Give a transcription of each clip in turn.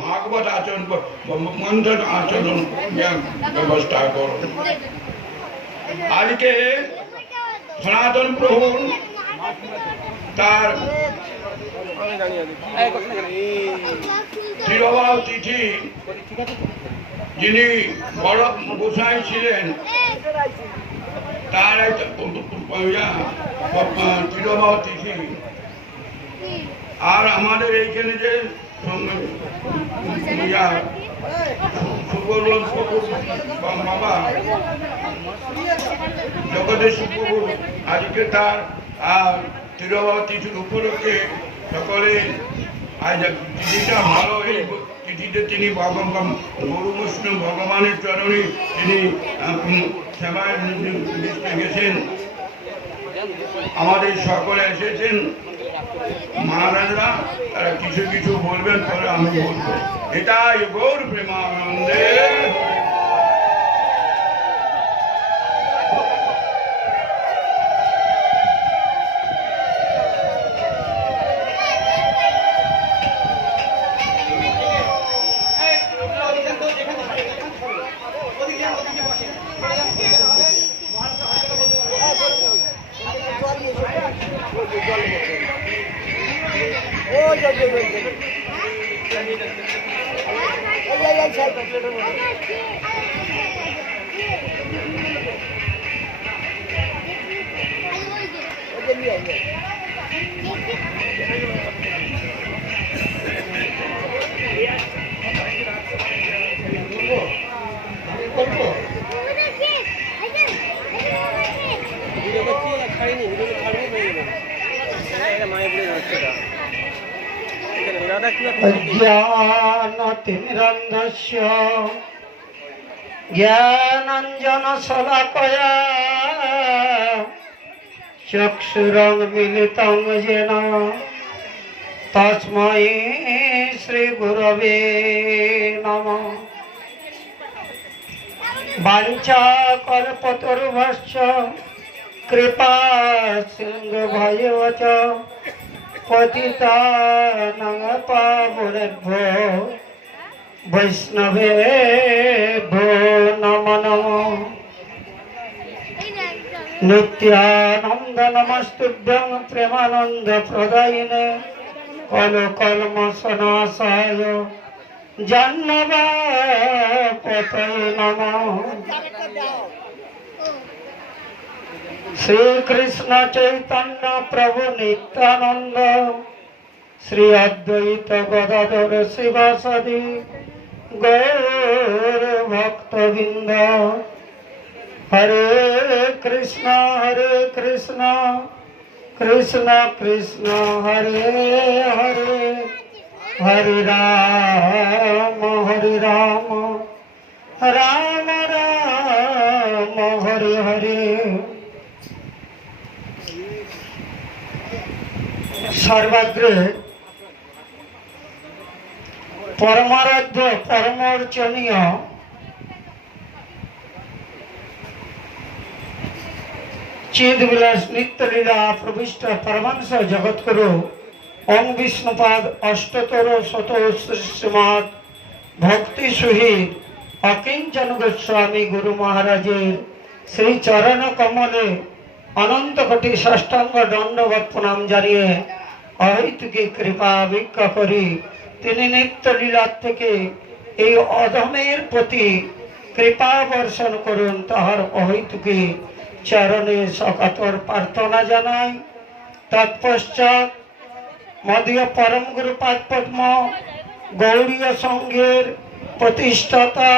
ভাগবত আচরণ মন্থন আচরণ ব্যবস্থা করো। আজকে সনাতন প্রভু তার তিরোভাব তিথি যিনি বড় গোসাই ছিলেন তার তিরোভাব তিথি। আর আমাদের এইখানে যে বাবা জগতের সুপ্রভু আজকে তার তিরোভাব তিথির উপলক্ষে সকলে আজ তিথিটা ভালো। এই তিথিতে তিনি গরু বৈষ্ণব ভগবানের চরণে তিনি সেবায় গেছেন। আমাদের সকলে এসেছেন মহারাজরা, তারা কিছু কিছু বলবেন, পরে আমি বলবো। এটাই গৌর প্রেমানন্দে। অজ্ঞানতিমিরন্ধস্য জ্ঞানাঞ্জনশলাকয়া চক্ষুরন্মিলিतं येन তস্मै শ্রীগুরবে নমঃ। বাঞ্ছাকল্পতরুভ্যশ্চ কৃপা সিন্ধুভ্যেব চ পতিতানাং পাবনেভ্যো বৈষ্ণবেভ্যো নমো নমঃ। নিত্যানন্দ নমস্তুভ্যং প্রেমানন্দ প্রদায়িনে কলকলমশনাশায় জাহ্নবীপতয়ে নমঃ। শ্রীকৃষ্ণ চৈতন্য প্রভু নিত্যানন্দ শ্রী অদ্বৈত গদাধর শিবাসাদি গৌর ভক্তবৃন্দ। হরে কৃষ্ণ কৃষ্ণ কৃষ্ণ হরে হরে, হরে রাম রাম রাম হরে হরে। সর্বাগ্রে পরমারাধ্য পরমর্চনীয় চিদবিলাস নিত্যলীলা প্রবিষ্ট পরমাংশ জগৎগুরু ওং বিষ্ণুপাদ অষ্টতর শত শ্রীমৎ ভক্তি সহিত অকিঞ্চন গোস্বামী গুরু মহারাজের শ্রী চরণ কমলে অনন্ত কোটি ষষ্ঠাঙ্গ দণ্ডবৎ প্রণাম জানিয়ে অহৈতুকী কৃপা ভিক্ষা করি তিনি নিত্য লীলার থেকে এই অধমের প্রতি কৃপা বর্ষণ করুন, তাহার অহৈতুকী চরণে সকাতর প্রার্থনা জানাই। তৎপশ্চাৎ মদীয় পরম গুরুপাদ পদ্ম গৌড়ীয় সংঘের প্রতিষ্ঠাতা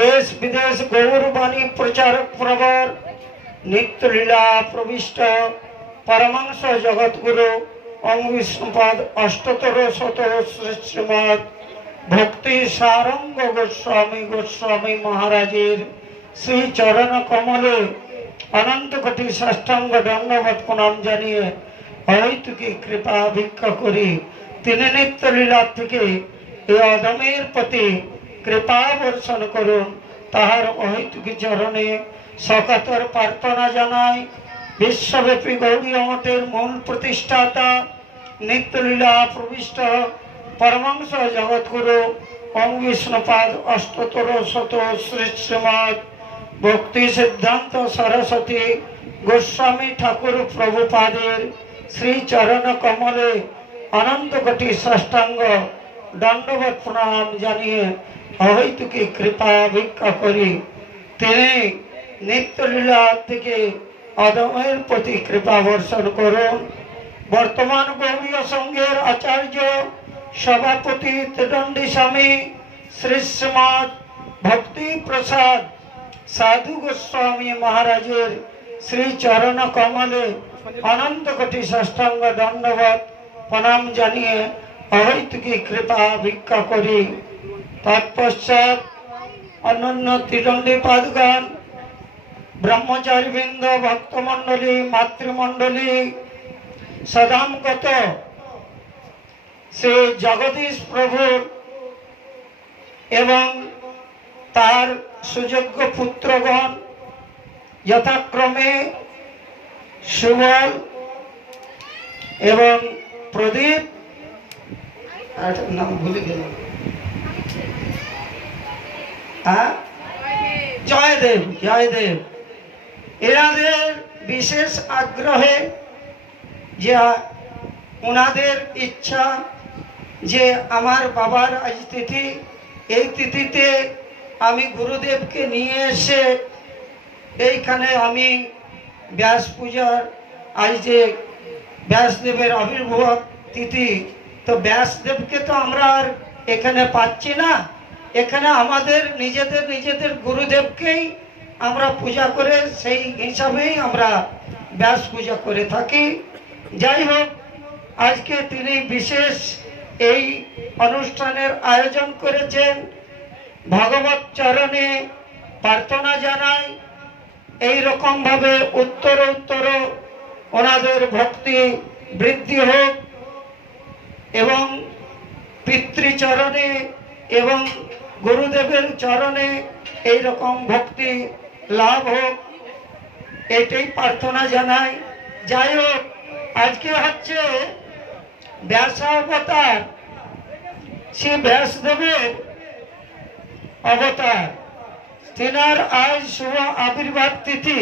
দেশ বিদেশ গৌরবাণী প্রচারক প্রবর নিত্যলীলা প্রবিষ্ট পরমাংশ জগৎগুরু ওং বিষ্ণুপাদ অষ্টতর শত শ্রীমৎ ভক্তি সারঙ্গ গোস্বামী মহারাজের শ্রী চরণ কমলে অনন্ত কোটি ষষ্ঠাঙ্গ দণ্ডবৎ প্রণাম জানিয়ে অহৈতুকী কৃপা ভিক্ষা করি তিনি নিত্য লীলার থেকে এই অধমের প্রতি কৃপা বর্ষণ করুন, তাহার অহৈতুকী চরণে সকাতর প্রার্থনা জানাই। বিশ্বব্যাপী গৌড়ীয় মঠের মূল প্রতিষ্ঠাতা নিত্যলীলা প্রবিষ্ট পরমাংশ জগৎগুরু ওং বিষ্ণুপাদ অষ্টতর শত শ্রী শ্রীমৎ ভক্তি সিদ্ধান্ত সরস্বতী গোস্বামী ঠাকুর প্রভুপাদের শ্রী চরণ কমলে অনন্ত কোটি সাষ্টাঙ্গ দণ্ডবত প্রণাম জানিয়ে অহৈতুকী কৃপা ভিক্ষা করি তিনি নিত্যলীলা থেকে অদমের প্রতি কৃপা বর্ষণ করুন। বর্তমান গৌরীয় সংঘের আচার্য সভাপতি ত্রিদণ্ডী স্বামী শ্রী শ্রীমৎ ভক্তি প্রসাদ সাধু গোস্বামী মহারাজের শ্রী চরণ কমলে অনন্ত কোটি সাষ্টাঙ্গ দণ্ডবত প্রণাম জানিয়ে অহৈতুকী কৃপা ভিক্ষা করি। তৎপশ্চাৎ অনন্য ত্রিদণ্ডী পাদগণ, ব্রহ্মচারীবৃন্দ, ভক্তমণ্ডলী, মাতৃমণ্ডলী, সদামগত শ্রী জগদীশ প্রভু এবং তার সুযোগ্য পুত্রগণ যথাক্রমে সুবল এবং প্রদীপ, নাম ভুলে গেলাম, জয়দেব, জয়দেব, এনাদের বিশেষ আগ্রহে যে ওনাদের ইচ্ছা যে আমার বাবার আজ তিথি, এই তিথিতে আমি গুরুদেবকে নিয়ে এসে এইখানে আমি ব্যাস পূজার, আজ যে ব্যাসদেবের আবির্ভাব তিথি, তো ব্যাসদেবকে তো আমরা আর এখানে পাচ্ছি না, এখানে আমাদের নিজেদের গুরুদেবকেই আমরা পূজা করে সেই হিসাবেই আমরা ব্যাস পূজা করে থাকি। যাই হোক, আজকে তিনি বিশেষ এই অনুষ্ঠানের আয়োজন করেছেন। ভগবত চরণে প্রার্থনা জানাই এই রকম ভাবে উত্তর ওনাদের ভক্তি বৃদ্ধি হোক এবং পিতৃচরণে এবং গুরুদেবের চরণে এই রকম ভক্তি লাভ হোক, এটাই প্রার্থনা জানাই। যাই হোক, আজকে হচ্ছে ব্যাসাবতার, শ্রী ব্যাসদেবের অবতার, তেনার আজ শুভ আবির্ভাব তিথি,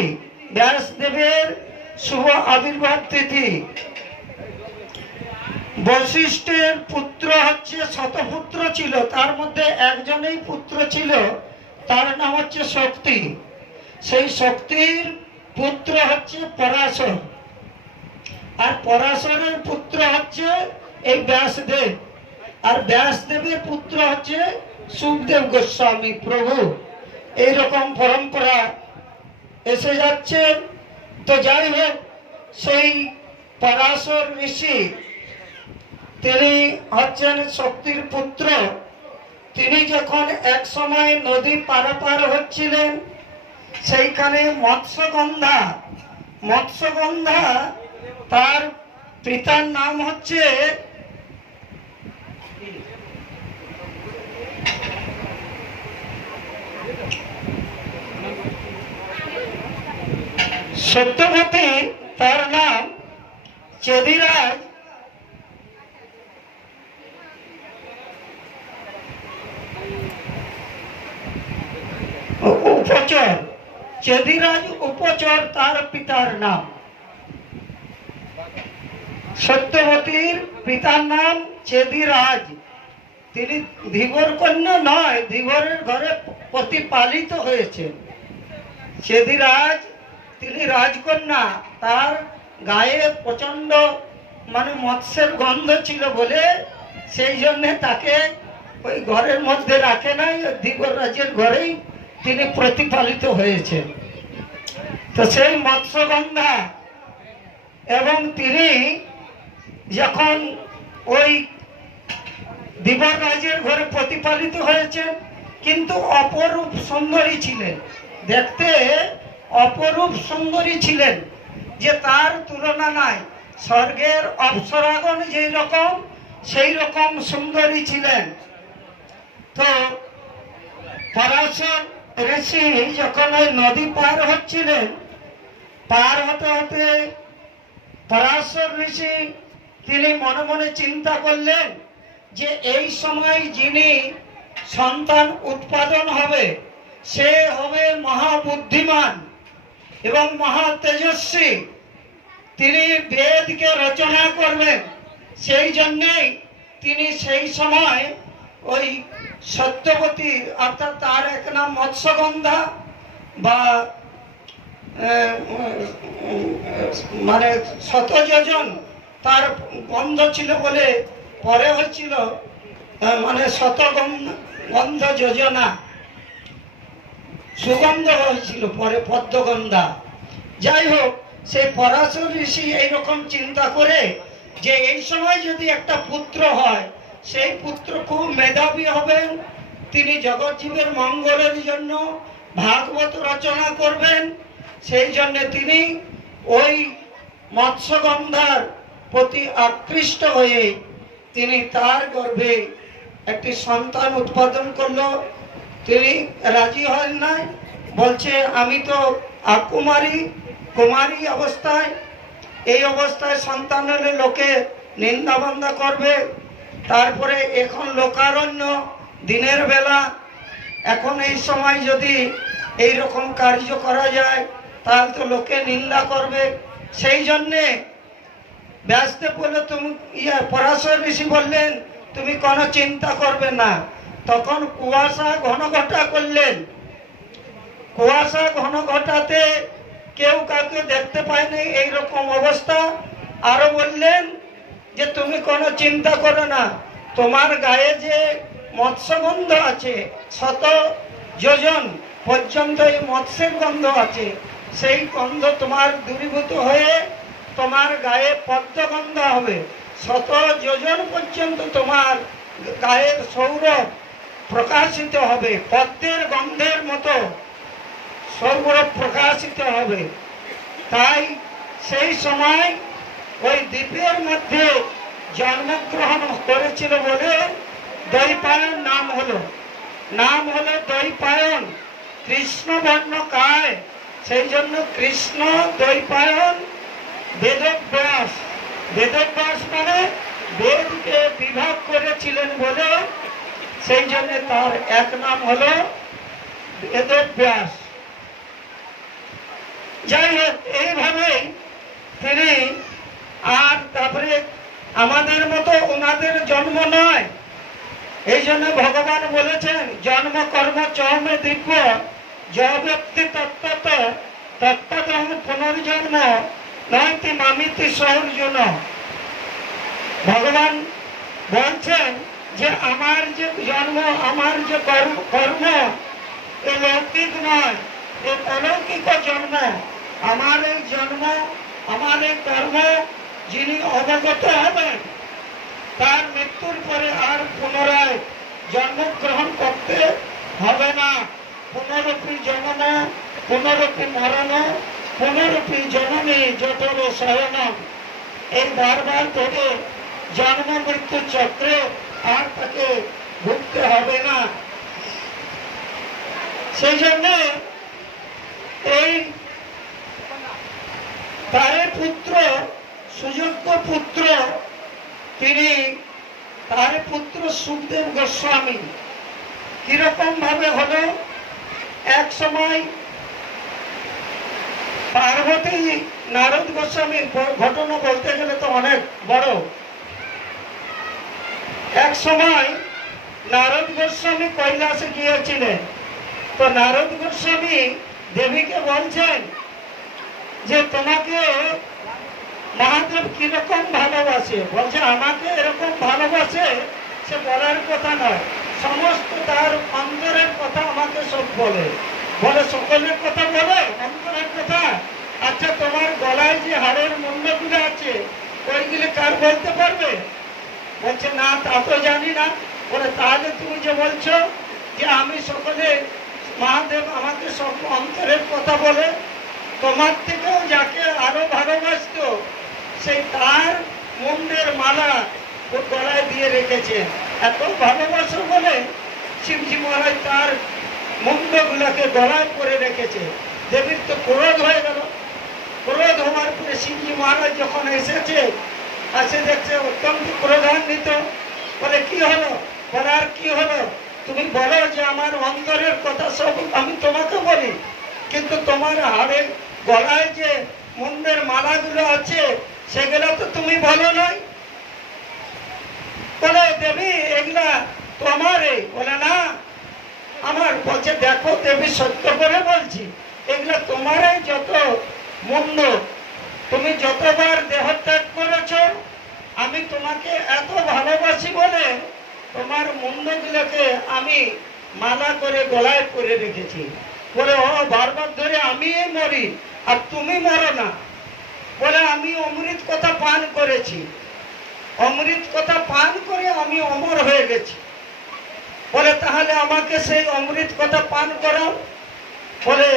ব্যাসদেবের শুভ আবির্ভাব তিথি। বশিষ্ঠের পুত্র হচ্ছে শতপুত্র ছিল, তার মধ্যে একজনেই পুত্র ছিল, তার নাম হচ্ছে শক্তি। সেই শক্তির পুত্র হচ্ছে পরাশর, আর পরাশরের পুত্র হচ্ছে এই ব্যাসদেব, আর ব্যাসদেবের পুত্র হচ্ছে সুখদেব গোস্বামী প্রভু। এইরকম পরম্পরা এসে যাচ্ছে। তো যাই হোক, সেই পরাশর ঋষি তিনি হচ্ছেন শক্তির পুত্র। তিনি যখন এক সময় নদী পারাপার হচ্ছিলেন, সেইখানে মৎস্যগন্ধা তার পিতার নাম হচ্ছে সত্যবতী, তার নাম চেদিরাজ উপচর, চেদিরাজ উপচর তার পিতার নাম। সত্যবতীর পিতার নাম চেদিরাজ। তিনি ধীবর কন্যা নয়, ধীবরের ঘরে প্রতিপালিত হয়েছেন। চেদিরাজ তিনি রাজকন্যা, তার গায়ে প্রচন্ড মৎস্যের গন্ধ ছিল বলে সেই জন্যে তাকে ওই ঘরের মধ্যে রাখে নাই, ধীবর রাজের ঘরেই তিনি প্রতিপালিত হয়েছেন। তো সেই মৎস্যগন্ধা, এবং তিনি যখন ওই ধীবর রাজের ঘরে প্রতিপালিত হয়েছেন, কিন্তু অপরূপ সুন্দরী ছিলেন, দেখতে অপরূপ সুন্দরী ছিলেন, যে তার তুলনা নাই। স্বর্গের অপ্সরাগণ যেই রকম, সেই রকম সুন্দরী ছিলেন। তো পরাশর ঋষি যখন ওই নদী পার হচ্ছিলেন, পার হতে হতে পরাশর ঋষি তিনি মনে মনে চিন্তা করলেন যে এই সময় যিনি সন্তান উৎপাদন হবে সে হবে মহাবুদ্ধিমান এবং মহা তেজস্বী। তিনি বেদকে রচনা করবেন, সেই জন্যেই তিনি সেই সময় ওই সত্যবতী অর্থাৎ তার এক নাম মৎস্যগন্ধা বা মানে শতযোজন তার গন্ধ ছিল বলে পরে হচ্ছিল মানে শতগন্ধ যোজনা, সুগন্ধ হয়েছিল পরে পদ্মগন্ধা। যাই হোক, সেই পরাশর ঋষি এইরকম চিন্তা করে যে এই সময় যদি একটা পুত্র হয়, সেই পুত্র খুব মেধাবী হবেন, তিনি জগৎজীবের মঙ্গলের জন্য ভাগবত রচনা করবেন। সেই জন্য তিনি ওই মৎস্যগন্ধার প্রতি আকৃষ্ট হয়ে তিনি তার গর্ভে একটি সন্তান উৎপাদন করলো। তিনি রাজি হন নাই, বলছে আমি তো কুমারী অবস্থায়, এই অবস্থায় সন্তান হলে লোকে নিন্দাবন্দা করবে। তারপরে এখন লোকারণ্য, দিনের বেলা, এখন এই সময় যদি এই রকম কার্য করা যায় তাহলে তো লোকে নিন্দা করবে। সেই জন্যে ব্যাসদেব বলে তুমি পরাশর ঋষি বললেন তুমি কোনো চিন্তা করবে না। তখন কুয়াশা ঘন ঘটা করলেন। কুয়াশা ঘন ঘটাতে কেউ কাউকে দেখতে পায়নি, এইরকম অবস্থা। আরো বললেন যে তুমি কোনো চিন্তা করো না, তোমার গায়ে যে মৎস্যগন্ধ আছে, শত যোজন পর্যন্ত এই মৎস্যের গন্ধ আছে, সেই গন্ধ তোমার দূরীভূত হয়ে তোমার গায়ে পদ্মগন্ধ হবে। শত যোজন পর্যন্ত তোমার গায়ের সৌরভ প্রকাশিত হবে, পদ্মের গন্ধের মতো সৌরভ প্রকাশিত হবে। তাই সেই সময় ওই দ্বীপের মধ্যে জন্মগ্রহণ করেছিল বলে দৈপায়ন নাম হলো দৈপায়ন, কৃষ্ণবর্ণ কায়, সেই জন্য কৃষ্ণ দৈপায়ন। বেদব্যাস, বেদব্যাস মানে বেদকে বিভাগ করেছিলেন বলে সেই জন্য তার এক নাম হলো বেদব্যাস। যাই হোক, এইভাবে তিনি, আর তারপরে আমাদের মতো ওনাদের জন্ম নয়, এই জন্য ভগবান বলেছেন জন্ম কর্ম চমে দিব্য ব্যক্তি তত্ত্বত তত্ত্বতম পুনর্জন্ম নয়তি মামিতি সহর্জুন। ভগবান বলছেন যে আমার যে জন্ম, আমার যে কর্ম এ লৌকিক নয়, এ অলৌকিক জন্ম। আমার এই জন্ম, আমার এই কর্ম যিনি অবগত হবেন তার মৃত্যুর পরে আর পুনরায় জন্মগ্রহণ করতে হবে না। পুনরপি জনন, পুনরপি মরণ, পুনরপি জননী জঠর শয়ন, এই বারবার ধরে জন্ম মৃত্যু চক্রে আর তাকে ভুগতে হবে না। সেই জন্য এই তারে পুত্র, সুযোগ্য পুত্র, তিনি তারে পুত্র সুখদেব গোস্বামী। কিরকম ভাবে হলো, এক সময় পার্বতী নারদ গোস্বামীর ঘটনা বলতে গেলে তো অনেক বড়। এক সময় নারদ গোস্বামী কৈলাসে গিয়েছিলেন, তো নারদ গোস্বামী দেবীকে বলছেন যে তোমাকে মহাদেব কিরকম ভালোবাসে। বলছে আমাকে এরকম ভালোবাসে সে বলার কথা নয়, সমস্ত তার অন্তরের কথা আমাকে সব বলে। সকলের কথা বলে, অন্তরের কথা। আচ্ছা, তোমার গলায় যে হাড়ের মুন্ডগুলো আছে ওইগুলি কার বলতে পারবে? বলছে না, তা তো জানি না। বলে তাহলে তুমি যে বলছো যে আমি সকলে, মহাদেব আমাকে সব অন্তরের কথা বলে, তোমার থেকেও যাকে আরো ভালোবাসতো সেই তার মুন্ডের মালা ও গলায় দিয়ে রেখেছে। এত ভালোবাসো বলে শিবজি মহারাজ তার মুন্ডগুলাকে গলায় পরে রেখেছে। দেবীর তো ক্রোধ হয়ে গেল। ক্রোধ হওয়ার পরে শিবজি মহারাজ যখন এসে দেখছে অত্যন্ত ক্রোধান্বিত, বলে কি হলো? বলে আর কি হলো, তুমি বলো যে আমার অন্তরের কথা সব আমি তোমাকে বলি, কিন্তু তোমার হাড়ে গলায় যে মুন্ডের মালাগুলো আছে সেগুলো তো তুমি বলো নাই। বলে দেবী এগুলা তোমারে? বলে না আমার। বলছে দেখো দেবী সত্য করে বলছি, এগুলা তোমারই যত মুন্ড, তুমি যতবার দেহ ত্যাগ করেছ, আমি তোমাকে এত ভালোবাসি বলে তোমার মুন্ডগুলোকে আমি মালা করে গলায় পরে রেখেছি। বলে ও বারবার ধরে আমি মরি আর তুমি মরো না? বলে আমি অমৃত কথা পান করেছি, অমৃত কথা পান করে আমি অমর হয়ে গেছি। বলে তাহলে আমাকে সেই অমৃত কথা পান করাও। বলে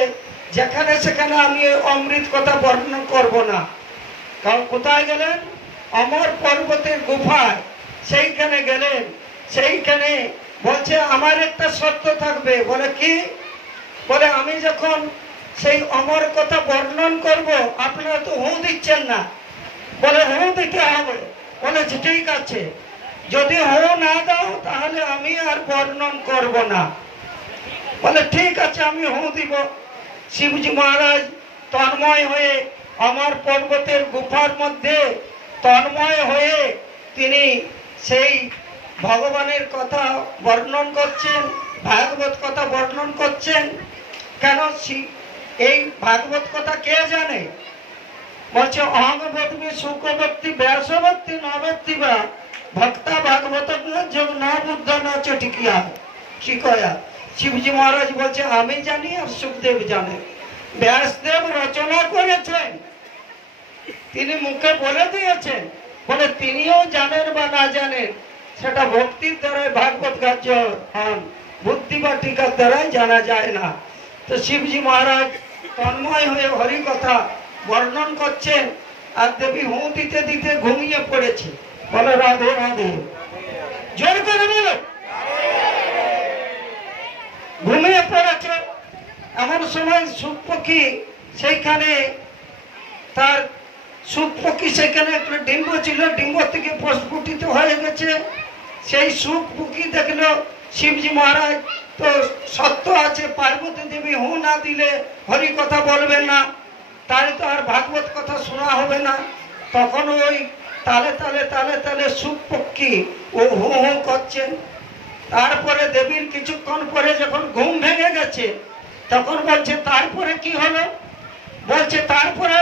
যেখানে সেখানে আমি অমৃত কথা বর্ণনা করব না। কারণ কোথায় গেলেন? অমর পর্বতের গুফায়, সেইখানে গেলেন। সেইখানে বলছে আমার একটা শর্ত থাকবে। বলে কি? বলে আমি যখন সেই অমর কথা বর্ণন করব, আপনারা তো হু দিচ্ছেন না। বলে হু দিতে হবে। বলে ঠিক আছে, যদি হু না দাও তাহলে আমি আর বর্ণন করব না। বলে ঠিক আছে আমি হু দিব। শিবজি মহারাজ তন্ময় হয়ে অমর পর্বতের গুফার মধ্যে তন্ময় হয়ে তিনি সেই ভগবানের কথা বর্ণন করছেন, ভাগবত কথা বর্ণন করছেন। কেন এই ভাগবত কথা কে জানে? বলছে অহংবর্তী সুখবর্তী ব্যাসবর্তী নবর্তী বা ভক্তা ভাগবত যোগ না বুদ্ধ না চটিকিয়া শিখয়া। শিবজি মহারাজ বলছে আমি জানি আর সুখদেব জানে। ব্যাসদেব রচনা করেছেন, তিনি মুখে বলে দিয়েছেন। বলে তিনিও জানেন বা না জানেন, সেটা ভক্তির দ্বারাই ভাগবত গ্রাহ্য হন, বুদ্ধি বা টিকার দ্বারাই জানা যায় না। তো শিবজি মহারাজ তন্ময় হয়ে হরি কথা বর্ণন করছেন, আর দেবী হু দিতে দিতে ঘুমিয়ে পড়েছে। বলে রাধে রাধে, জোর করে বলো। ঘুমিয়ে পড়েছে। এমন সময় সুখ পক্ষী সেইখানে, তার সুখ পক্ষী সেখানে একটা ডিম্ব ছিল, ডিম্ব থেকে প্রস্ফুটিত হয়ে গেছে। সেই সুখ পক্ষী দেখলো শিবজি মহারাজ তো সত্য আছে, পার্বতী দেবী হু না দিলে হরি কথা বলবে না, তাহলে তো আর ভাগবত কথা শোনা হবে না। তখন ওই তালে তালে তালে তালে সুখ পক্ষী ও হু হু করছেন। তারপরে দেবীর কিছুক্ষণ পরে যখন ঘুম ভেঙে গেছে, তখন বলছে তারপরে কি হলো? বলছে তারপরে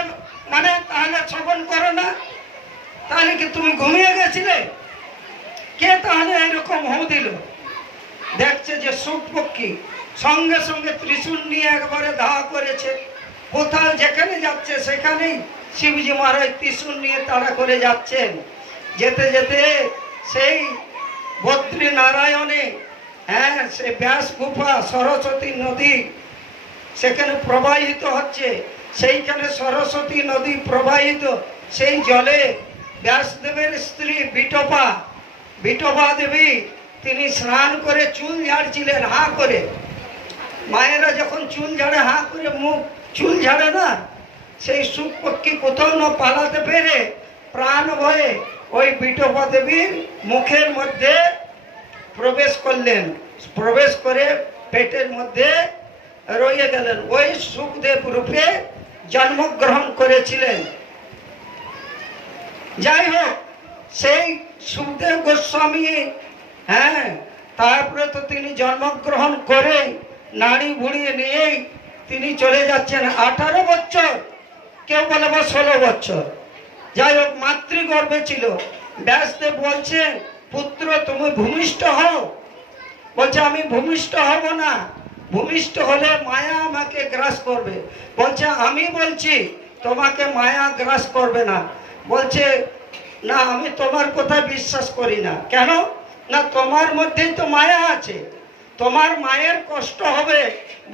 মানে তাহলে শ্রবণ করো না? তাহলে কি তুমি ঘুমিয়ে গেছিলে? কে তাহলে এরকম হু দিল? দেখছে যে সুখ পক্ষী সঙ্গে সঙ্গে ত্রিশূল নিয়ে একবারে ধাওয়া করেছে। কোথাও যেখানে যাচ্ছে সেখানেই শিবজি মহারাজ ত্রিশূল নিয়ে তাড়া করে যাচ্ছেন। যেতে যেতে সেই বদ্রী নারায়ণে, হ্যাঁ, সে ব্যাস গুফা সরস্বতী নদী সেখানে প্রবাহিত হচ্ছে। সেইখানে সরস্বতী নদী প্রবাহিত, সেই জলে ব্যাসদেবের স্ত্রী বিঠোবা দেবী তিনি স্নান করে চুল ঝাড়ছিলেন হা করে। মায়েরা যখন চুল ঝাড়ে হা করে, মুখ চুল ঝাড়ে না, সেই সুখ পক্ষী কোথাও না পালাতে পেরে প্রাণ ভয়ে ওই বিঠোবা দেবীর মুখের মধ্যে প্রবেশ করলেন। প্রবেশ করে পেটের মধ্যে রয়ে গেলেন। ওই সুখদেব রূপে জন্মগ্রহণ করেছিলেন। যাই হোক, সেই সুখদেব গোস্বামী, হ্যাঁ, তারপরে তো তিনি জন্মগ্রহণ করে নাড়ি ভুড়িয়ে নিয়েই তিনি চলে যাচ্ছেন। 18 বছর, কেউ বলে বা 16 বছর, যাই হোক মাতৃগর্ভে ছিল। ব্যাসদেব বলছেন পুত্র তুমি ভূমিষ্ঠ হও। বলছে আমি ভূমিষ্ঠ হব না, ভূমিষ্ঠ হলে মায়া আমাকে গ্রাস করবে। বলছে আমি বলছি তোমাকে মায়া গ্রাস করবে না। বলছে না, আমি তোমার কথা বিশ্বাস করি না। কেন? না, তোমার মধ্যেই তো মায়া আছে, তোমার মায়ের কষ্ট হবে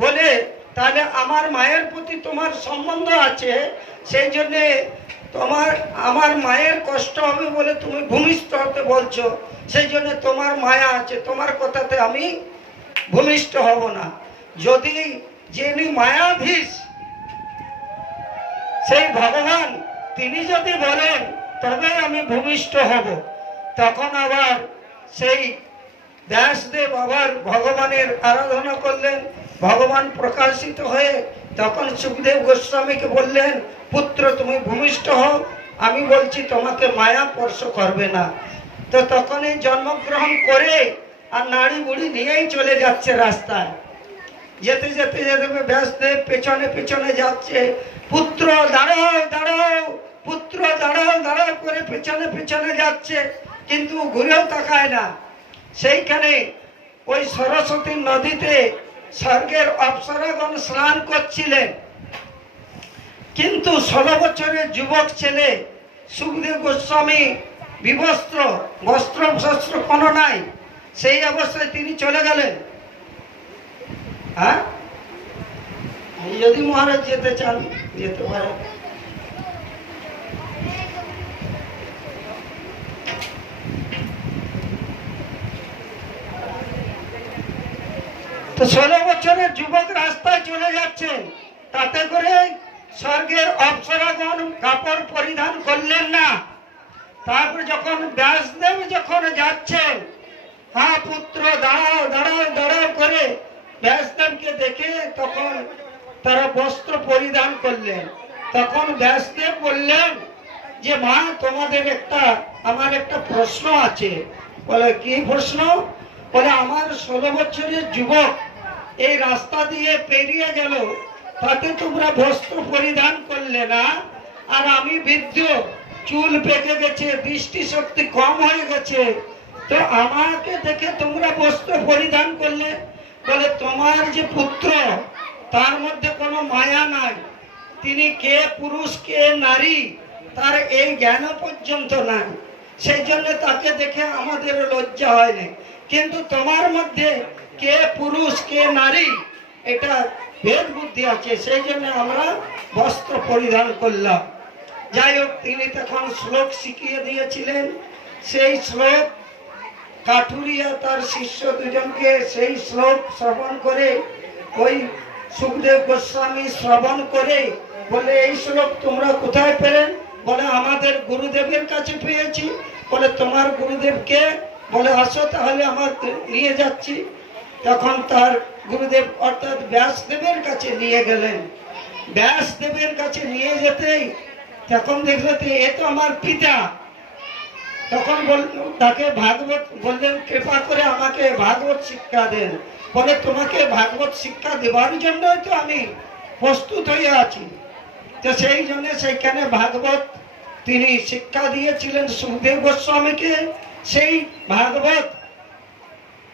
বলে, তাহলে আমার মায়ের প্রতি তোমার সম্বন্ধ আছে, সেই জন্যে আমার মায়ের কষ্ট হবে বলে তুমি ভূমিষ্ঠ হতে বলছো, সেই জন্য তোমার মায়া আছে, তোমার কথাতে আমি ভূমিষ্ঠ হব না। যদি যিনি মায়াধীশ সেই ভগবান তিনি যদি বলেন তবে আমি ভূমিষ্ঠ হব, তখন আবার সেই ব্যাসদেব আবার ভগবানের আরাধনা করলেন। ভগবান প্রকাশিত হয়ে তখন সুখদেব গোস্বামীকে বললেন, পুত্র তুমি ভূমিষ্ঠ হও, আমি বলছি তোমাকে মায়া স্পর্শ করবে না। তো তখনই জন্মগ্রহণ করে আর নাড়ি বুড়ি নিয়েই চলে যাচ্ছে রাস্তায়। যেতে যেতে যেতে ব্যাসদেব পেছনে পেছনে যাচ্ছে, পুত্র দাঁড়াও দাঁড়াও, পুত্র দাঁড়াও দাঁড়াও করে পেছনে পেছনে যাচ্ছে, কিন্তু ঘুরেও তাকায় না। সেইখানে ওই সরস্বতী নদীতে স্বর্গের অপ্সরাগণ স্নান করছিলেন, কিন্তু 16 বছরের যুবক ছেলে সুখদেব গোস্বামী বিবস্ত্র, বস্ত্র শস্ত্র কোনো নাই, সেই অবস্থায় তিনি চলে গেলেন। হ্যাঁ, যদি মহারাজ যেতে চান যেতে পারে। তো 16 বছরের যুবক রাস্তায় চলে যাচ্ছেন, তাতে করে স্বর্গের অপ্সরাগণ কাপড় পরিধান করলেন না। তারপর যখন ব্যাসদেব যখন যাচ্ছেন, হ্যাঁ পুত্র দাঁড়াও দাঁড়াও দাঁড়াও করে ব্যাসদেবকে দেখে তখন তারা বস্ত্র পরিধান করলেন। তখন ব্যাসদেব বললেন যে মা, তোমাদের আমার একটা প্রশ্ন আছে। বলে কি প্রশ্ন? বলে আমার 16 বছরের যুবক এই রাস্তা দিয়ে পেরিয়ে গেল, তাতে তোমরা বস্ত্র পরিধান করলে না, আর আমি বৃদ্ধ, চুল পেকে গেছে, দৃষ্টিশক্তি কম হয়ে গেছে, তো আমাকে দেখে তোমরা বস্ত্র পরিধান করলে। বলে তোমার যে পুত্র, তার মধ্যে কোনো মায়া নাই, তিনি কে পুরুষ কে নারী তার এই জ্ঞান পর্যন্ত নাই, সেই জন্য তাকে দেখে আমাদের লজ্জা হয়নি। কিন্তু তোমার মধ্যে কে পুরুষ কে নারী এটা ভেদ বুদ্ধি আছে, সেই জন্য আমরা বস্ত্র পরিধান করলাম। যাই হোক, তিনি তখন শ্লোক শিখিয়ে দিয়েছিলেন। সেই শ্লোক কাঠুরিয়া তার শিষ্য দুজনকে সেই শ্লোক শ্রবণ করে, ওই সুখদেব গোস্বামী শ্রবণ করে বলে, এই শ্লোক তোমরা কোথায় পেলেন? বলে আমাদের গুরুদেবের কাছে পেয়েছি। বলে তোমার গুরুদেবকে? বলে আসো তাহলে আমার নিয়ে যাচ্ছি। তখন তার গুরুদেব অর্থাৎ ব্যাসদেবের কাছে নিয়ে গেলেন। ব্যাসদেবের কাছে নিয়ে যেতেই তখন দেখলো এ তো আমার পিতা। তখন তাকে ভাগবত বললেন, কৃপা করে আমাকে ভাগবত শিক্ষা দেন। বলে তোমাকে ভাগবত শিক্ষা দেওয়ার জন্যই তো আমি প্রস্তুত হয়ে আছি। তো সেই জন্য সেইখানে ভাগবত তিনি শিক্ষা দিয়েছিলেন সুখদেব গোস্বামীকে। সেই ভাগবত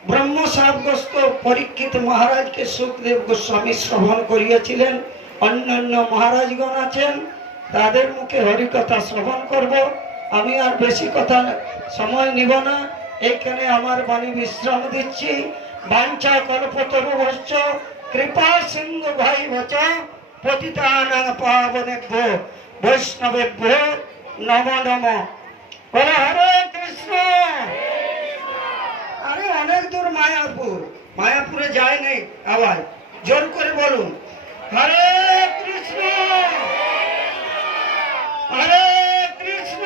ব্রহ্ম সাবগ্রস্ত পরীক্ষিত মহারাজকে সুখদেব গোস্বামী শ্রবণ করিয়েছিলেন। অন্যান্য মহারাজগণ আছেন, তাদের মুখে হরিকথা শ্রবণ করব। আমি আর বেশি কথা সময় নিব না, এইখানে আমার বাণী বিশ্রাম দিচ্ছি। বাঞ্ছা কল্পতরুভ্যশ্চ কৃপা সিন্ধু ভাই ভচ পতিতানাং পাবনেভ্যো বৈষ্ণবেভ্যো নমো নমঃ। বলে হরে কৃষ্ণ। আরে অনেক দূর মায়াপুর, মায়াপুরে যায় নাই, আবার জোর করে বলুন হরে কৃষ্ণ হরে কৃষ্ণ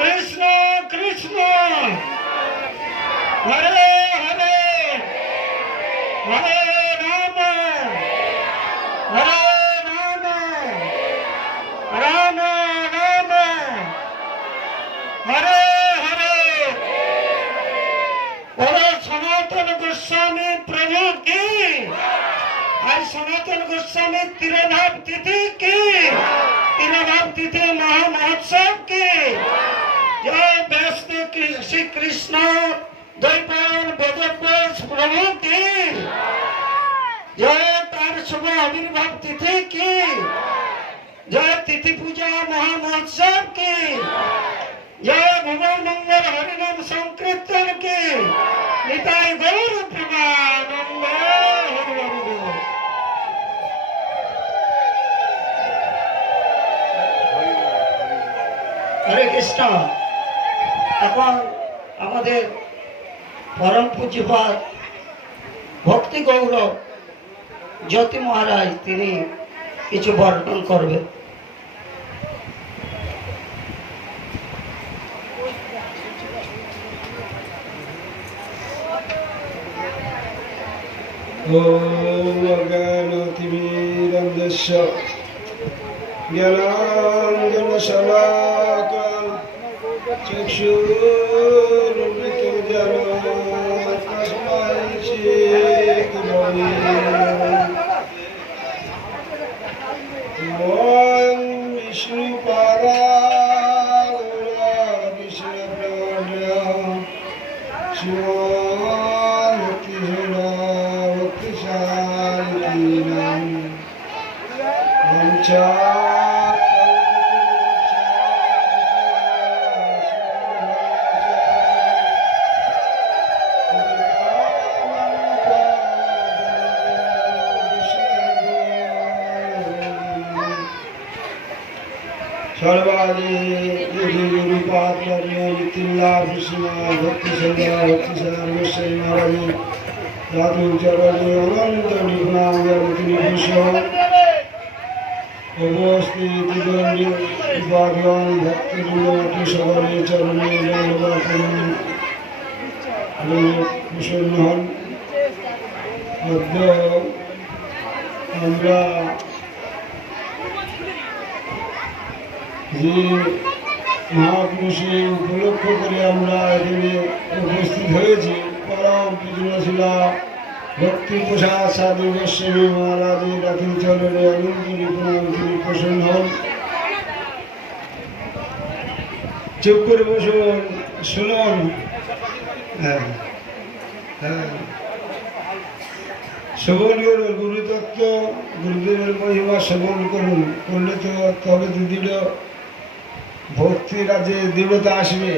কৃষ্ণ কৃষ্ণ হরে হরে হরে রাম হরে রাম রাম রাম হরে হরে। বলো সনাতন গোস্বামী প্রভু কি, আর সনাতন গোস্বামী তিরোধাম তিথি কি, তিরোধাম তিথি মহোৎসব কি। জয় বৈষ্ণব শ্রী কৃষ্ণ দ্বৈপায়ন বেদব্যাস প্রভু কি, জয় তার শুভ আবির্ভাব তিথি কি, জয় তিথি পূজা মহোৎসব কি, জয় ভুবন মঙ্গল হরিনাম সংকীর্তন কি। নিতাই গৌর প্রেমানন্দ। হরে কৃষ্ণ। এখন আমাদের পরম পূজ্যপাদ ভক্তি গৌরব জ্যোতি মহারাজ তিনি কিছু বর্ণন করবেন। অজ্ঞানতিমিরন্ধস্য জ্ঞানাঞ্জনশলাকাং চক্ষুरुन्मिलितं येन तस्मै श्रीगुरवे ओम विष्णुपादाय कृष्णप्रेमाय भक्तिशालिनीं वंचा सर्वादि यदि गुरुपात्मनितिल्ला विष्णु भक्ति संज्ञा भक्ति सर्वस्य महाराज दातु चरणे अनंत निगुणांगनिभूषो उपस्थिति गण्य उपाध्यान भक्ति गुणवती सबले चरणे जलवापन कुशल हन मध्य আমরা যে মহাপুরুষের উপলক্ষ করে আমরা এখানে উপস্থিত হয়েছি পরম পূজনশীলা ভক্তি প্রসাদ সাধু গোস্বামী মহারাজের রাতের চরণে অনন্তরী প্রণাম তিনি প্রসন্ন হন। চুপ করে বসুন, শুনুন। হ্যাঁ হ্যাঁ, শ্রবণ করুন গুরুতত্ত্ব, গুরুদেবের মহিমা শ্রবণ করুন, করলে তো তবে দুদিন ভক্তি রাজে দৃঢ়তা আসবে।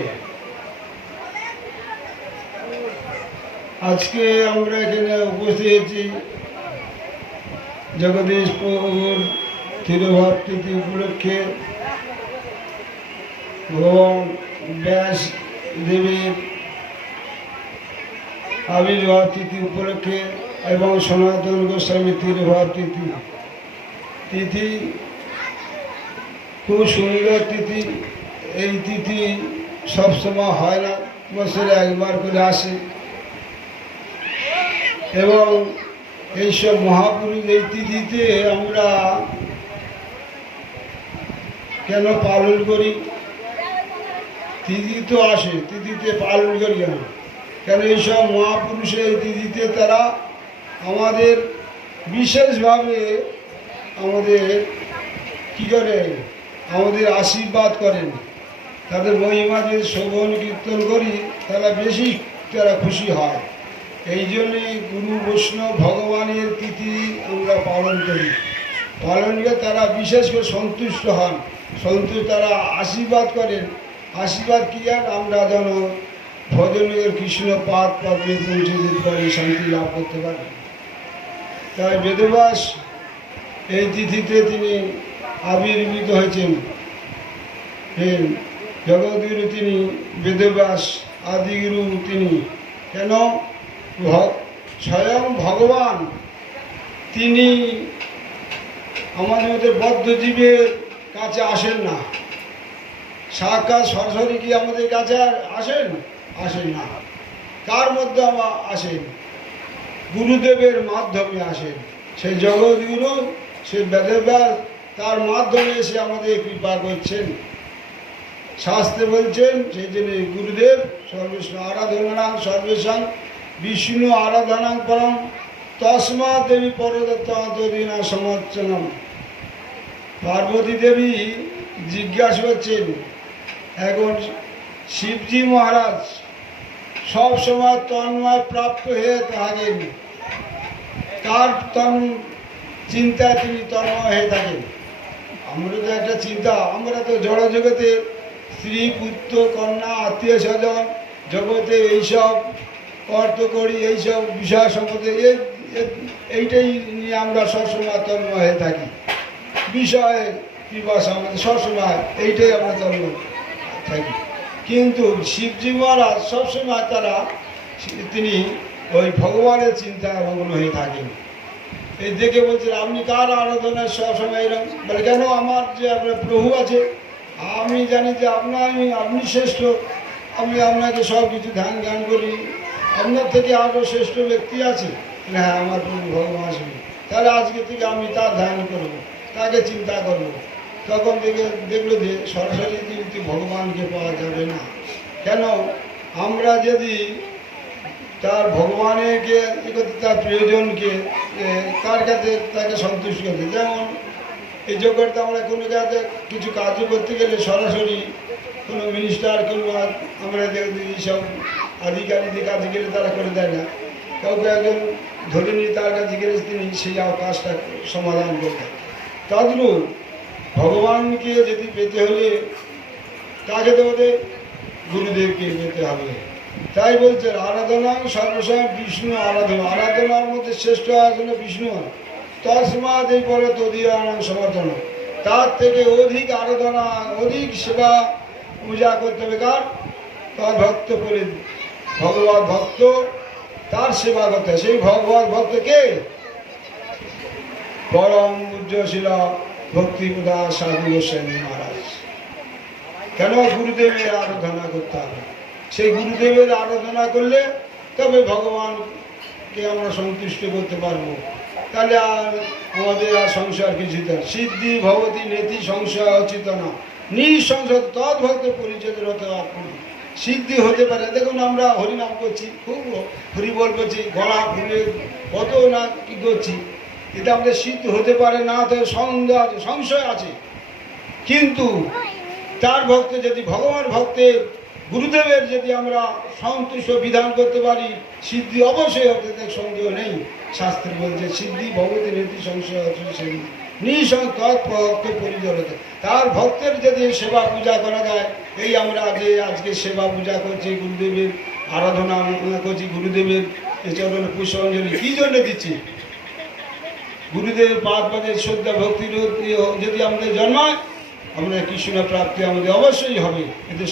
আজকে আমরা এখানে উপস্থিত হয়েছি জগদীশ প্রভুর তিরোভাব তিথি উপলক্ষে, ভগবান ব্যাস দেবীর আবির্ভাব তিথি উপলক্ষে এবং সনাতন গোস্বামী তিরোভাব তিথি খুব সুন্দর তিথি। এই তিথি সবসময় হয় না, বছরে একবার করে আসে এবং এইসব মহাপুরুষ এই তিথিতে আমরা কেন পালন করি? তিথি তো আসে, তিথিতে পালন করি কেন? কেন এইসব মহাপুরুষের এই তিথিতে তারা আমাদের বিশেষভাবে আমাদের কী করে, আমাদের আশীর্বাদ করেন। তাদের মহিমা যে শ্রবণ কীর্তন করি তারা বেশি তারা খুশি হয়। এই জন্যে গুরু বৈষ্ণব ভগবানের তিথি আমরা পালন করি। পালন করে তারা বিশেষ করে সন্তুষ্ট হন, তারা আশীর্বাদ করেন। আশীর্বাদ কি আর আমরা যেন ভজনের কৃষ্ণ পাদ পদ্মে পৌঁছে যেতে পারি, শান্তি লাভ করতে পারি। তাই বেদব্যাস এই তিথিতে তিনি আবির্ভূত হয়েছেন। জগৎগুরু তিনি, বেদব্যাস আদিগুরু তিনি। কেন? স্বয়ং ভগবান তিনি আমাদের মধ্যে বদ্ধজীবের কাছে আসেন না। সাক্ষাৎ সরাসরি কি আমাদের কাছে আসেন? আসেন না। কার মধ্যে আমার আসেন? গুরুদেবের মাধ্যমে আসেন। সেই জগৎগুরু, সেই বেদব্যাস, তার মাধ্যমে এসে আমাদের কৃপা করছেন। শাস্ত্রে বলছেন সেই জন্য গুরুদেব সর্বস্ব আরাধনাং সর্বেশাং বিষ্ণু আরাধনাং পরম তস্মা দেবী পরদত্তদিনা সমর্চনম। পার্বতী দেবী জিজ্ঞাসা করছেন, এখন শিবজি মহারাজ সব সময় তন্ময় প্রাপ্ত হয়ে থাকেন, কার চিন্তায় তিনি তন্ময় হয়ে থাকেন? আমরা তো একটা চিন্তা, আমরা তো জড় জগতে স্ত্রী পুত্র কন্যা আত্মীয় স্বজন জগতে এইসব অর্থ করি, এইসব বিষয় সম্পর্কে এইটাই নিয়ে আমরা সবসময় তন্ময় হয়ে থাকি। বিষয়ে পিপাসা আমাদের সবসময় এইটাই আমরা তন্ময় থাকি। কিন্তু শিবজি মহারাজ সবসময় তিনি ওই ভগবানের চিন্তায় মগ্ন হয়ে থাকেন। এই দেখে বলছেন, আপনি কার আরাধনায় সবসময় এরকম? বলে, কেন? আমার যে আপনার প্রভু আছে, আমি জানি যে আপনি শ্রেষ্ঠ, আমি আপনাকে সব কিছু ধ্যান জ্ঞান করি, আপনার থেকে আরও শ্রেষ্ঠ ব্যক্তি আছে। হ্যাঁ আমার প্রভু ভগবান আসবে, তাহলে আজকে থেকে আমি তার ধ্যান করব, তাকে চিন্তা করব। তখন থেকে দেখলো যে সরাসরি কিন্তু ভগবানকে পাওয়া যাবে না। কেন? আমরা যদি তার ভগবানেরকে তার প্রিয়জনকে তার কাছে তাকে সন্তুষ্ট করতে, যেমন এই জগতে আমরা কোনো কাজে কিছু কার্য করতে গেলে সরাসরি কোনো মিনিস্টার কিংবা আমরা এইসব আধিকারিকদের কাছে গেলে তারা করে দেয় না, কাউকে একজন ধরে নিয়ে তার কাছে গেলে তিনি সেই কাজটা সমাধান করবেন। তদ্রূপ ভগবানকে যদি পেতে হলে কাকে দেবতে? গুরুদেবকে পেতে হবে। তাই বলছে আরাধনা সর্বসময় বিষ্ণু আরাধনা, আরাধনার মধ্যে শ্রেষ্ঠ আরাধনা বিষ্ণু, তসমাৎ এই পরে তদীয় আনন্দ সমর্থন, তার থেকে অধিক আরাধনা অধিক সেবা পূজা করতে হবে কার? তার ভক্ত করে ভগবত ভক্ত তার সেবা করতে। সেই ভগবত ভক্তকে পরম পূজ্যশীল ভক্তিপ্রদা সাধু গোস্বামী মহারাজ। কেন? গুরুদেবের আরাধনা করতে হবে। সেই গুরুদেবের আরাধনা করলে তবে ভগবানকে আমরা সন্তুষ্ট করতে পারবো। তাহলে আর আমাদের আর সংশয় কিছুতে সিদ্ধি ভগবতী নেতি সংশয় অচিত না নিঃসংশয় তদ্ভক্ত পরিচয় রত আপনি সিদ্ধি হতে পারে। দেখুন আমরা হরিনাম করছি, খুব হরিবল করছি, গলা ফুলে কত না কি করছি, এটা আমাদের সিদ্ধ হতে পারে না, তো সন্দেহ আছে, সংশয় আছে। কিন্তু তার ভক্ত যদি ভগবান ভক্তের গুরুদেবের যদি আমরা সন্তুষ্ট বিধান করতে পারি, সিদ্ধি অবশ্যই হতে সন্দেহ নেই। শাস্ত্রে বলছে সিদ্ধি ভগবতী নীতি সংশয় নিঃসংভক্ত পরিচালিত। তার ভক্তের যদি সেবা পূজা করা যায়, এই আমরা যে আজকে সেবা পূজা করছি, গুরুদেবের আরাধনা করছি, গুরুদেবের চরণে পুষ্পাঞ্জলি কী জন্য দিচ্ছি? গুরুদেবের পাদ পাদের শ্রদ্ধা ভক্তির যদি আমাদের জন্মায়, আমরা কৃষ্ণ প্রাপ্তি আমাদের অবশ্যই হবে।